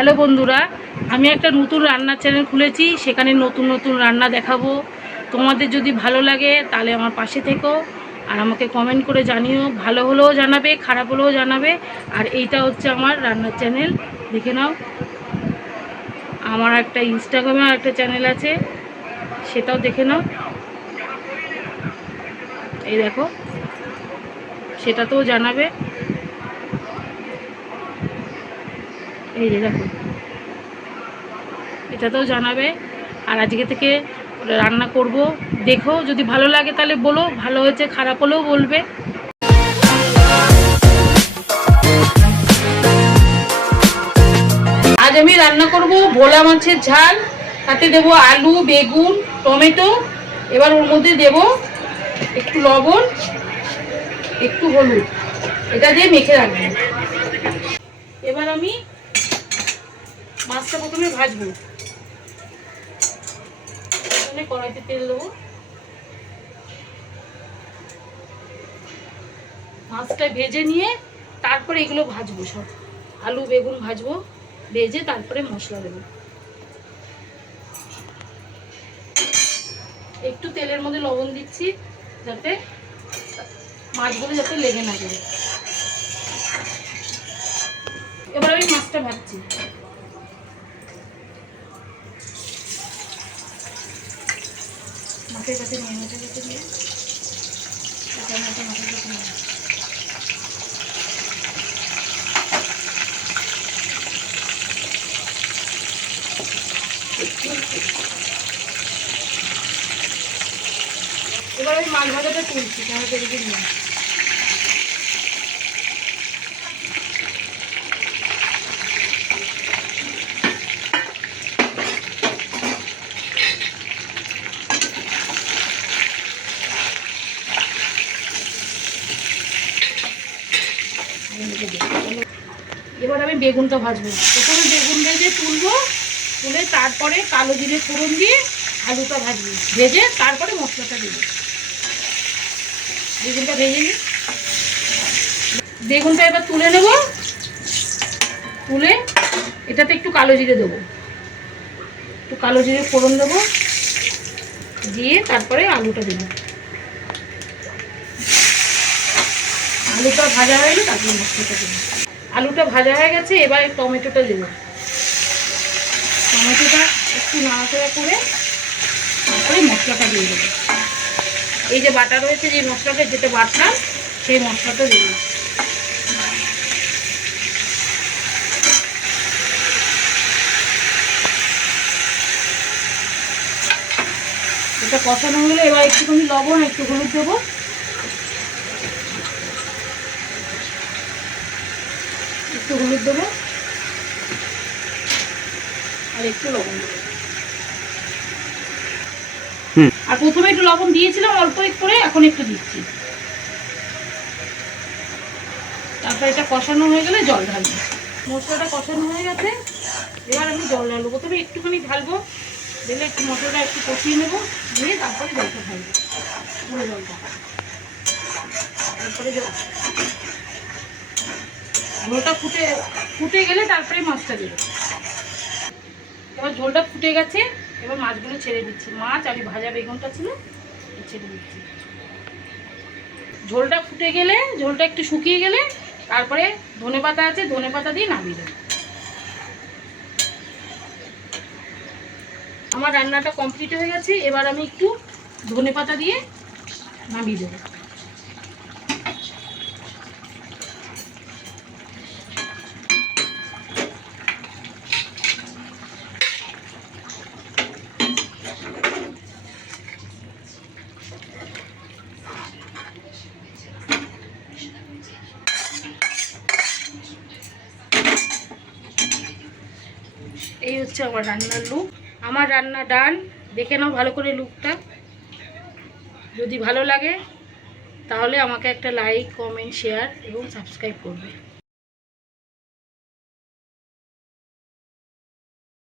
Hello বন্ধুরা, আমি একটা নতুন রান্নার চ্যানেল খুলেছি। সেখানে নতুন নতুন রান্না দেখাবো। তোমাদের যদি ভালো লাগে তাহলে আমার পাশে থেকো আর আমাকে কমেন্ট করে জানিও। ভালো হলেও জানাবে, খারাপ হলেও জানাবে। আর এইটা হচ্ছে আমার রান্নার চ্যানেল, দেখে নাও। আমার একটা ইনস্টাগ্রামে একটা চ্যানেল আছে, সেটাও দেখে নাও। এই দেখো, সেটাতেও জানাবে। এই যে দেখো, এটাতেও জানাবে। আর আজকে থেকে রান্না করব, দেখো। যদি ভালো লাগে তাহলে বলো, ভালো হয়েছে, খারাপ হলেও বলবে। আজ আমি রান্না করব ভোলা মাছের ঝাল। তাতে দেবো আলু, বেগুন, টমেটো। এবার ওর মধ্যে দেব একটু লবণ, একটু হলুদ। এটা দিয়ে মেখে রাখবো। এবার আমি মাছটা প্রথমে ভাজবো। কড়াইতে তেল দেবো। মাছটা ভেজে নিয়ে তারপরে এগুলো ভাজবো। সব আলু বেগুন ভাজবো, ভেজে তারপরে মশলা দেবো। একটু তেলের মধ্যে লবণ দিচ্ছি যাতে মাছগুলো যাতে লেগে না যায়। এবার আমি মাছটা ভাজছি। মাছের কাছে নিয়ে মাছের কাছে নিয়ে মাছের কাছে নিয়ে এবার আমি মাছ ভাজাটা তুলছি ক্যামেরাটা দিকে নিয়ে। এবার আমি বেগুনটা ভাজবো। প্রথমে বেগুন ভেজে তুলবো, তুলে তারপরে কালো জিরে ফোড়ন দিয়ে আলুটা ভাজবো, ভেজে তারপরে মশলাটা দেবো। বেগুনটা ভেজে নিই। বেগুনটা এবার তুলে নেব। তুলে এটাতে একটু কালো জিরে দেবো, একটু কালো জিরে ফোড়ন দেবো, দিয়ে তারপরে আলুটা দেবো। আলুটা ভাজা হয়ে গেলে তারপরে মশলাটা দেবো। আলুটা ভাজা হয়ে গেছে, এবার টমেটোটা দেবো। টমেটোটা একটু নাড়াচাড়া করে তারপরে মশলাটা দিয়ে দেবো। এই যে বাটা রয়েছে, যে মশলাটা যেটা বাটলাম, সেই মশলাটা দেবো। এটা কষানো হলে এবার একটুখানি লবণ, একটু হলুদ দেবো। একটু হলুদ দেবো আর একটু লবণ দেবো। আর প্রথমে একটু লবণ দিয়েছিলাম অল্প একটু করে, এখন একটু দিচ্ছি। তারপর এটা কষানো হয়ে গেলে জল ঢালবো। মশলাটা কষানো হয়ে গেছে, এবার আমি জল ঢালবো। প্রথমে একটুখানি ঢালবো, দিলে একটু মশলাটা একটু কষিয়ে নেবো, দিয়ে তারপরে জলটা ঢালবো, পুরো জলটা। তারপরে ঝোলটা ফুটে গেলে তারপরে মাছটা দেবো। এবার ঝোলটা ফুটে গেছে, এবার মাছগুলো ছেড়ে দিচ্ছি। মাছ আর ভাজা বেগুনটা ছিল, ছেড়ে দিচ্ছি। ঝোলটা ফুটে গেলে, ঝোলটা একটু শুকিয়ে গেলে তারপরে ধনেপাতা আছে, ধনেপাতা দিয়ে নামিয়ে দেবো। আমার রান্নাটা কমপ্লিট হয়ে গেছে। এবার আমি একটু ধনেপাতা দিয়ে নামিয়ে দেবো। এই হচ্ছে আমার রান্নার লুক। আমার রান্না ডান। দেখে নাও ভালো করে লুকটা। যদি ভালো লাগে তাহলে আমাকে একটা লাইক, কমেন্ট, শেয়ার এবং সাবস্ক্রাইব করবে।